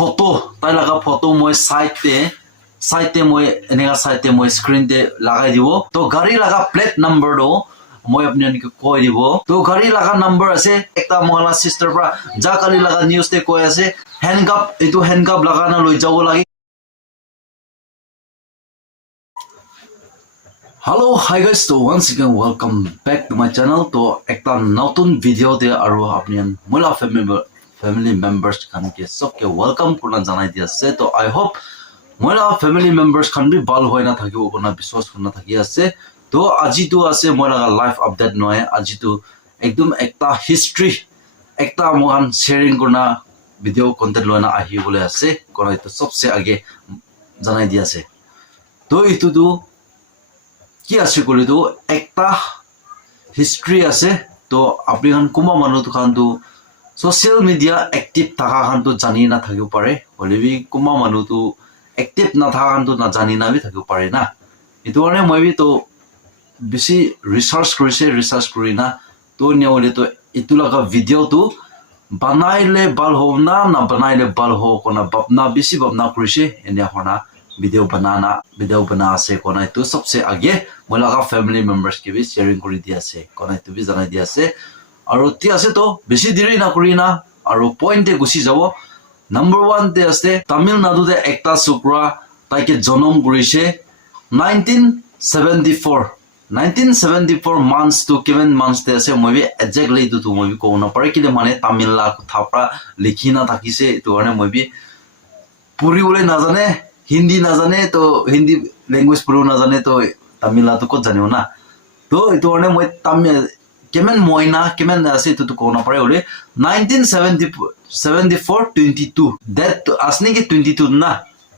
photo tai laga photo moi side te moi enega side te moi screen te lagai dibo to gari laga plate number do moi apni ani koi dibo to gari laga number ase ekta mohala sister pra ja kali laga news te koi ase handcuff laga na loi jabo lagi. Hello, hi guys, so once again welcome back to my channel. To ekta notun video de aru apni mula family members khan ke sabke welcome kurna janai dia ase. To I hope mula family members khan bi bal hoina thakibo kona biswas kurna thaki ase. To aji tu ase mula life update noy aji tu ekdom ekta history ekta mohan sharing kurna video content loina ahi bole ase kona itu sabse age janai dia ase. To itu tu কি আছে কলি তো একটা history আছে তো আপনি খান কুমা মানুহ তো খান তো সোশ্যাল মিডিয়া অ্যাক্টিভ থাকা খান তো জানি না থাকিব পারে হলেবি কুমা মানুহ তো অ্যাক্টিভ না থাকা খান তো না জানি না বি থাকিব পারে না এটো কারণে মই বি তো বেশি রিসার্চ করি না তো নিয়লে তো এটো লাগা ভিডিও তো বানাইলে ভাল হব না না বানাইলে ভাল হব কোনা ভাবনা বেশি ভাবনা করিছে এনে হনা video bana ase kona itu sabse age mola ka family members ke bi sharing kori dia ase kona itu bi janai dia ase aru ti ase to beshi diri na kori na aru point te gusi jabo number 1 te ase Tamil Nadu de ekta sukra tai ke jonom korise 1974 months to given months te ase moi bi exactly to moi bi ko na pare kile mane Tamil la thapra likhina thakise itu ane moi bi puri ole na jane Hindi ना जाने तो Hindi language पुरो ना जाने तो तमिल तो कुछ जाने हो ना तो इतो ने मैं तमिल केमन मोइना केमन ऐसे तो कोना पड़े बोले 1974 22 दैट असने के 22 ना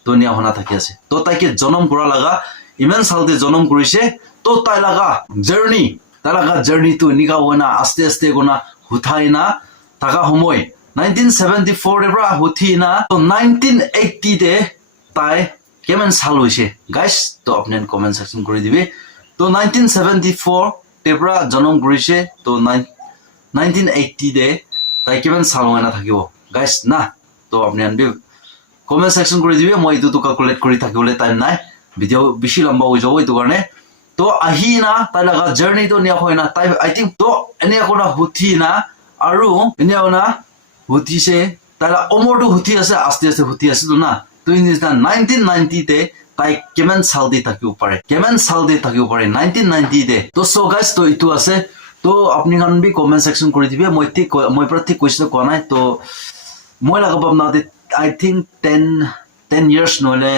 तो निया होना था कैसे तो ताई के जन्म करा लगा इमेन साल दे जन्म करिसे तो ताई लगा जर्नी तो निका होना आस्ते आस्ते कोना हुथाइना थाका हमय 1974 एब्रा हुथीना तो 1980 दे তাই কেমন সাল হইছে গাইস তো আপনি কমেন্ট সেকশন করে দিবে তো 1974 টেপরা জন্ম করিছে তো 1980 দে তাই কেমন সাল হয়না থাকিব গাইস না তো আপনি আনবে কমেন্ট সেকশন করে দিবে মই ইটো তো ক্যালকুলেট করি থাকিবলে টাইম নাই ভিডিও বেশি লম্বা হই যাব ইটো কারণে তো আহি না তাই লাগা জার্নি তো নিয়া হয় না তাই আই থিংক তো এনে কোনা হুথি না আৰু এনে না হুথিছে তারা অমরটো হুথি আছে আস্তে আস্তে হুথি আছে তো না तो इन 1990 ते ताई केमन साल दे থাকিব পারে 1990 दे तो सो गाइस तो इतु আছে तो আপনি গান বি কমেন্ট সেকশন কৰি দিবে মই প্ৰতি কোৱেশ্চন কোৱা নাই তো মই লাগাব না দে আই থিংক 10 years নলে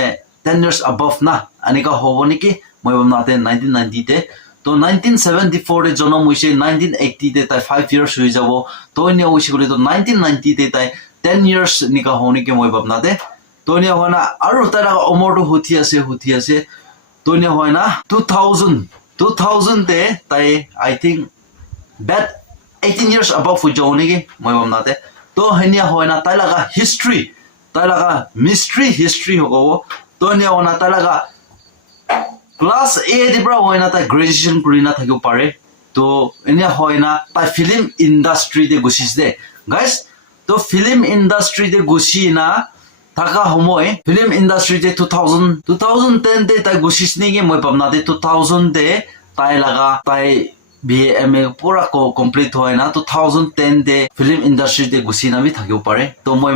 10 years above না আনিকা হ'ব নেকি মই ভাবনা তে 1990 তে তো 1974 তে জন্ম হৈছে 1980 তে তাই 5 years হৈ যাব তো নিয়া হৈছে গলি তো 1990 তে তাই 10 years নিকা হ'ব নেকি মই ভাবনা তে তোনিয়া হয় না আৰু তাৰা অমৰটো হুথি আছে তোনিয়া হয় না 2000 তে তাই আই থিংক that 18 years above হৈ যাও নেকি মই ভাবনাতে তো হেনিয়া হয় না তাই লাগা হিস্ট্রি তাই লাগা মিস্ট্রি হিস্ট্রি হ'ব তোনিয়া হয় না তাই লাগা ক্লাস 8 দিবৰা হয় না তাই গ্ৰেজুৱেচন কৰি না থাকিব পাৰে তো এনিয়া হয় না তাই ফিল্ম ইন্ডাস্ট্রিতে গুছিছে গাইস তো ফিল্ম ইন্ডাস্ট্রিতে গুছি না থাকা সময় ফিল্ম ইন্ডাস্ট্রিতে 2010 তে তাই গুছিছনি কে মই ভাবনা দে 2000 তে তাই লাগা তাই BAMA পুরা কমপ্লিট হয় না 2010 তে ফিল্ম ইন্ডাস্ট্রিতে গুছি নামি থাকিব পারে তো মই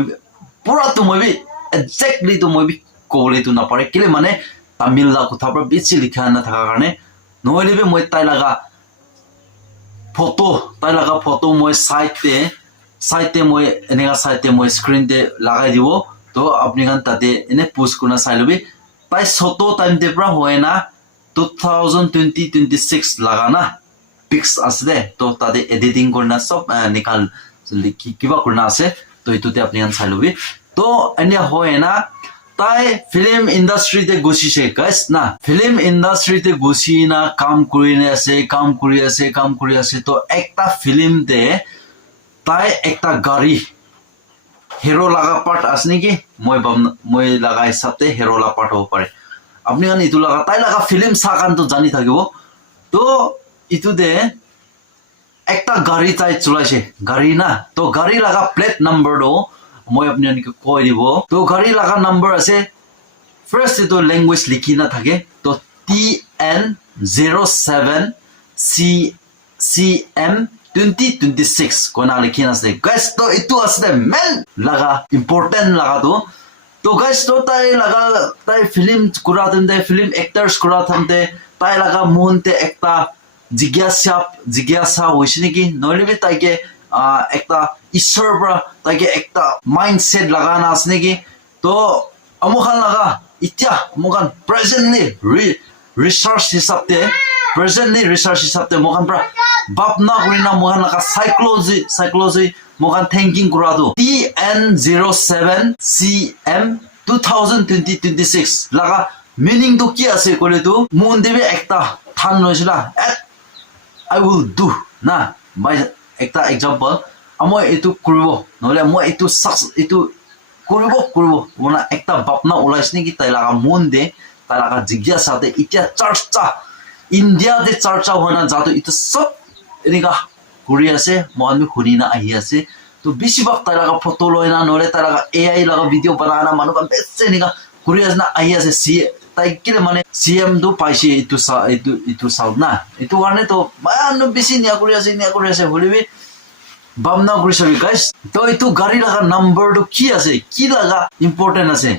পুরা তো মই বি এক্স্যাক্টলি তো মই বি কোলে তো না পারে কিলে মানে তামিল লা কথা পৰা বেছি লিখা না থাকা কাৰণে নহলে বি মই তাই লাগা ফটো মই সাইতে মই এনেকা সাইতে মই স্ক্রিন তে লাগাই দিব তো আপনি গান তাতে এনে পোস্ট কোনা চাই লবি তাই সতো টাইম তে পৰা হয় না 2026 লাগা না পিক্স আছে দে তো তাতে এডিটিং করনা সব নিকাল কিবা করনা আছে তো ইতুতে আপনি গান চাই লবি তো এনে হয় না তাই ফিল্ম ইন্ডাস্ট্রিতে গুছিছে গাইস না ফিল্ম ইন্ডাস্ট্রিতে গুছি না কাম কৰি আছে তো একটা ফিল্ম দে তাই একটা গাড়ী হিরো লাগা পার্ট আছে নাকি মই লাগা হিসাবতে হিরো লাগা পার্ট হব পারে আপনি গান ইতু লাগা তাই লাগা ফিল্ম সাকান তো জানি থাকিব তো ইতু দে একটা গাড়ী তাই চলাইছে গাড়ী না তো গাড়ী লাগা প্লেট নাম্বার দো মই আপুনি কৈ দিব তো গাড়ী লাগা নাম্বাৰ আছে ফাৰ্ষ্ট এটো ল্যাঙ্গুৱেজ লিখি না থাকে তো TN07 CM 2026 কোনা লিখি আছে গাইস তো ইটো আছে মেন লাগা ইম্পৰ্টেন্ট লাগা তো গাইস তো তাই ফিল্ম কুৰা থমতে ফিল্ম এক্টৰ্স কুৰা থমতে তাই লাগা মনতে একটা জিজ্ঞাসা হৈছে নেকি নলিবি তাইকে একটা ঈশ্বৰ পৰা তাইকে একটা মাইন্ডসেট লাগা না আছে নেকি তো আমখান লাগা ইতিয়া আমখান প্ৰেজেন্টলি ৰিসাৰ্চ হিচাপতে আমখান পৰা বাপনা কৰিনা আমখান লাগা সাইকোলজি আমখান থিংকিং কৰাটো TN07 CM 2026 লাগা মিনিং তো কি আছে কলে তো মন দেবে একটা থান নইছিলা I will do না বাই একটা এক্সাম্পল মই এটো কৰিব নহলে মই এটো এটো কৰিব মানে একটা বাপনা ওলাইছ নেকি তাই লাগা মন দে তাই লাগা জিজ্ঞাসাতে ইতিয়া চৰ্চা ইন্ডিয়াতে চৰ্চা হয় না যাতো ইটো সব এনেকা কৰি আছে মই শুনি না আহি আছে তো বেছিভাগ তাই লাগা ফটো লয় না নহলে তাই লাগা AI লাগা ভিডিঅ' বনায় না মানুহ বেছি এনেকা কৰি আছে না আহি আছে তাই কিলে মানে CM তো পাইছে ইটো চাও না ইটো কাৰণে তো মানুহ বেছি নিয়া কৰি আছে হলিবি বামনা কৰিছবি গাইস তো ইটো গাড়ী লাগা নাম্বাৰ তো কি আছে কি লাগা ইম্পৰ্টেন্ট আছে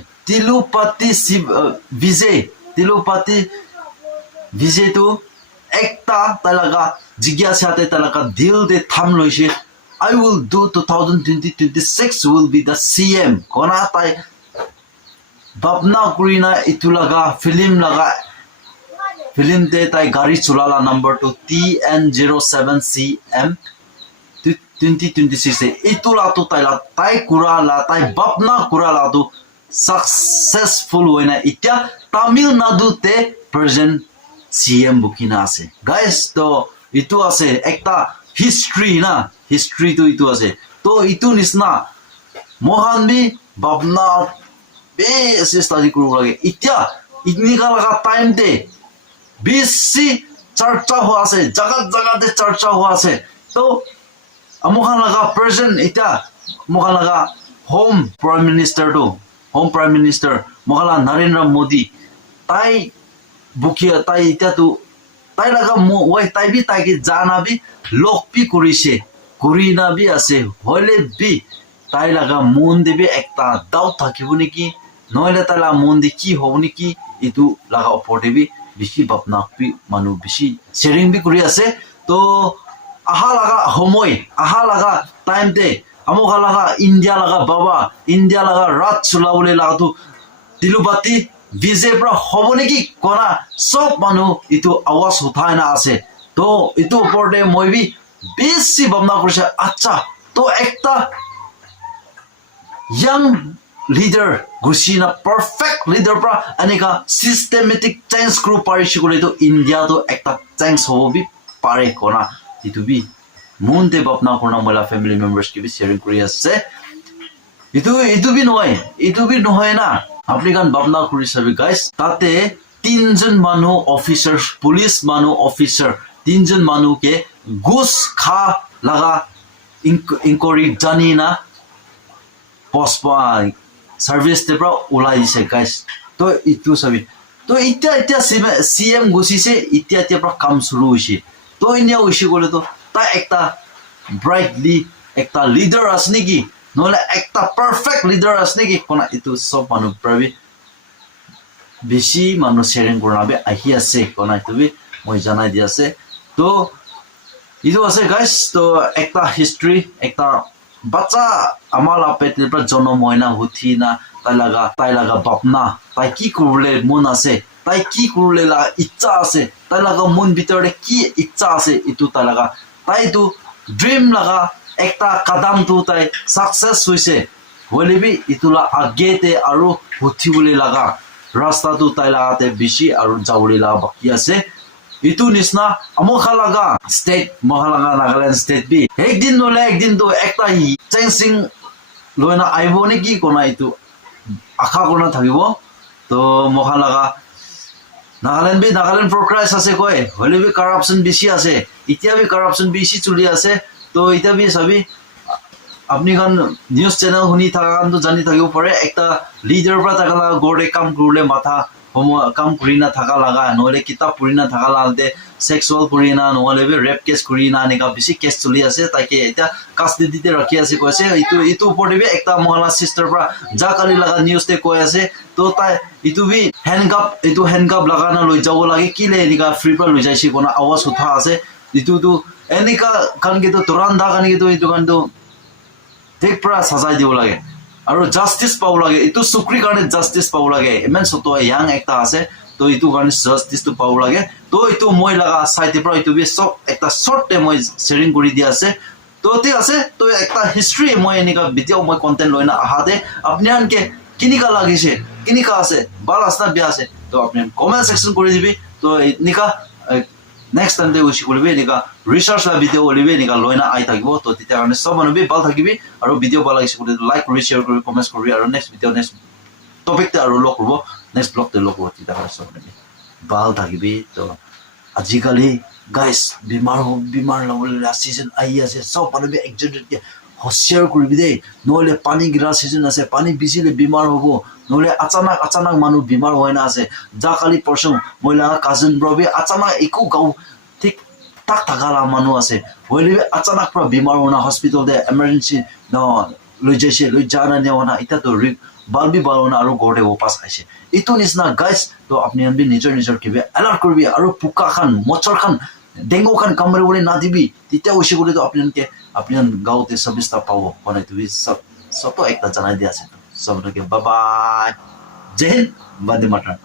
তিলুপাতি বিজয় তো একটা তাই লাগা জিজ্ঞাসাতে তাই লাগা দিল দে থাম লৈছে I will do 2026 will be the CM কোনা তাই বাপনা কৰিনা ইটো লাগা ফিল্ম তে তাই গাড়ী চলালা নাম্বাৰ তো TN07 CM 2026 ইটো লাটো তাই কুৰালা তাই বাপনা কুৰালা তো সাকসেসফুল হয়না ইতিয়া তামিলনাডুতে প্ৰেজেন্ট CM বুকিনা আছে গাইস তো ইটো আছে একটা হিস্ট্রি তো ইটো আছে তো ইটো নিছনা মহান বি বাপনা বেছি স্টাডি কৰিব লাগে এতিয়া ইতনিকা লাগা টাইম দে বেছি চৰ্চা হোৱা আছে জাগাতে চৰ্চা হোৱা আছে তো আমখান লাগা প্ৰেজেন্ট এতিয়া মখান লাগা হোম প্ৰাইম মিনিষ্টাৰ মখালা নৰেন্দ্ৰ মোদী তাই বুকিয়া তাই এতিয়া তো তাই লাগা তাইকে জানাবি লোকপি কৰিছে কৰিনা বি আছে হলে বি তাই লাগা মন দেবে একটা ডাউট থাকিব নেকি নহলে তাই লাগা মন দি কি হব নেকি ইটো লাগা ওপৰতে বি বেছি বাপনা মানুহ বেছি শ্বেয়াৰিং বি কৰি আছে তো আহা লাগা টাইম দে আমকা লাগা ইণ্ডিয়া লাগা ৰাত চলাবলৈ লাগাটো তিলুপাতি বিজে পৰা হব নেকি কোনা সব মানুহ ইটো আৱাজ উঠাই না আছে তো ইটো ওপৰতে মই বি বেছি ভাবনা কৰিছে আচ্ছা তো একটা young leader গুছিনা perfect leader পৰা এনেকা systematic change group পাৰিছে কলে তো ইণ্ডিয়া তো একটা change হ'ব বি পাৰে কোনা ইটো বি মনতে ভাবনা কৰনা মলা ফ্যামিলি মেম্বাৰ্স কি বি শেয়াৰিং কৰি আছে ইটো বি নহয় না আপনি গান ভাবনা কৰি চাবি গাইস তাতে তিনজন মানুহ অফিচাৰ পুলিচ মানুহ অফিচাৰ তিনজন মানুহকে ঘুষ খা লাগা ইনকোয়াৰি জানি না পোস্টপন সাৰ্ভিস তে পৰা ওলাই দিছে গাইস তো ইটো চাবি তো এতিয়া CM গুছিছে এতিয়া পৰা কাম শুরু হৈছে তো ইনিয়া হৈছে গলে তো তা একটা ব্রাইটলি একটা লিডার আছে নেকি নহলে একটা পারফেক্ট লিডার আছে নেকি কোনা ইটো সব মানুহ প্ৰাবি বেছি মানুহ শেয়াৰিং কৰাবে আহি আছে কোনা ইটো বি মই জানাই দি আছে তো ইটো আছে গাইস তো একটা হিস্ট্রি একটা বাচ্চা আমার পেটের পৰা জন্ম হয় না হুথি না তাই লাগা বাপনা তাই কি করলে মন আছে তাই কি করলে ইচ্ছা আছে তাই লাগা মন ভিতরে কি ইচ্ছা আছে ইটো তাই তো ড্রিম লাগা একটা কাদাম তো তাই সাকসেস হইছে হলিবি ইতুলা আগেতে আৰু হুথিবলে লাগা ৰাস্তা তো তাই লাগাতে বেশি আৰু যাবলে লাগা বাকি আছে ইটো নিছনা আমখা লাগা স্টেট মহালাগা নাগাল্যান্ড স্টেট বি একদিন তো একটা চেঞ্জিং লয়না আইব নেকি কোনা ইটো আশা করনা থাকিব তো মহালাগা নাগাল্যান্ড প্রোগ্রেস আছে কয় হলে বি কারাপশন বেশি আছে ইতিয়া বি কারাপশন বেশি চলি আছে তো ইতিয়া বি সবি আপনি খান নিউজ চ্যানেল শুনি থাকা তো জানি থাকিব পারে একটা লিডার পৰা থাকা লাগা গড়ে কাম করলে মাথা কাম করি না থাকা লাগা নহলে কিতাব পড়ি না থাকা লাগতে সেক্সুয়াল করি না নহলে রেপ কেস করি না এনেকা বেশি কেস চলি আছে তাকে এটা কাস্টডিতে রাখি আছে কৈছে ইটো উপরে একটা মহিলা সিস্টার পৰা যা কালি লাগা নিউজতে কৈ আছে তো তাই ইটো বি হ্যান্ডকাপ লাগানা লৈ যাব লাগে কিলে এনেকা ফ্রি পৰা লৈ যাইছি কোনা আওয়াজ উঠা আছে ইটো এনেকা কান কিন্তু তুরান দা কান কিন্তু ইটো কান তো দেখ পৰা সাজাই দিব লাগে আৰু জাস্টিস পাব লাগে ইটো সুক্ৰি কাৰণে জাস্টিস পাব লাগে ইমান সতো ইয়াং একটা আছে তো ইটো কাৰণে জাস্টিস তো পাব লাগে তো ইটো মই লাগা সাইতে পৰা ইটো বি সব একটা শৰ্ট টাইম মই শেয়াৰিং কৰি দি আছে তো ঠিক আছে তো একটা হিস্ট্রি মই এনেকা ভিডিও মই কন্টেন্ট লইনা আহাতে আপনি আনকে কিনিকা লাগিছে কিনিকা আছে ভাল আছে না বেয়া আছে তো আপনি কমেন্ট সেকশন কৰি দিবি তো এনেকা নেক্সট টাইম দে উচি কৰিবি এনেকা ৰিসাৰ্চ লা ভিডিও ওলিবি এনেকা লইনা আই থাকিব তো তেতিয়া কাৰণে সব মানুহ বি ভাল থাকিবি আৰু ভিডিও ভাল লাগিছে কৰি লাইক কৰি শেয়াৰ কৰি কমেন্ট কৰি আৰু নেক্সট ভিডিও নেক্সট টপিক তে আৰু লগ হ'ব নেক্সট ব্লগ তে লগ হ'ব তেতিয়া কাৰণে সব মানুহ ভাল থাকিবি তো আজিকালি গাইস বিমাৰ লবলৈ সিজন আহি আছে সব মানুহ একজনকে হছিয়াৰ কৰিবি দেই নহলে পানী গিৰা সিজন আছে পানী বিচিলে বিমাৰ হ'ব নহলে আচানক মানুহ বিমাৰ হয় না আছে যা কালি পৰসং মহিলা কাজিন ব্ৰবি আচানক একো গাও ঠিক তাক থাকালা মানুহ আছে হইলে আচানক পৰা বিমাৰ হোনা হস্পিটাল দে এমাৰ্জেন্সি ন লৈ যাইছে লৈ জানা নেওনা এটা তো বালবি বালনা আৰু গড়ে ওপাস আইছে ইটো নিচিনা গাইস তো আপনি আনবি নিজৰ কিবে এলাৰ্ট কৰিবি আৰু পুকা খান মছৰ খান ডেংগু খান কামৰিবলৈ না দিবি তেতিয়া উচি কৰি তো আপনি গাঁৱতে সবিস্তা পাব মানে তুমি সব তো একটা জানাই দিয়া আছে সবকে বাই বাই জয় হিন্দ বন্দে মাতৰম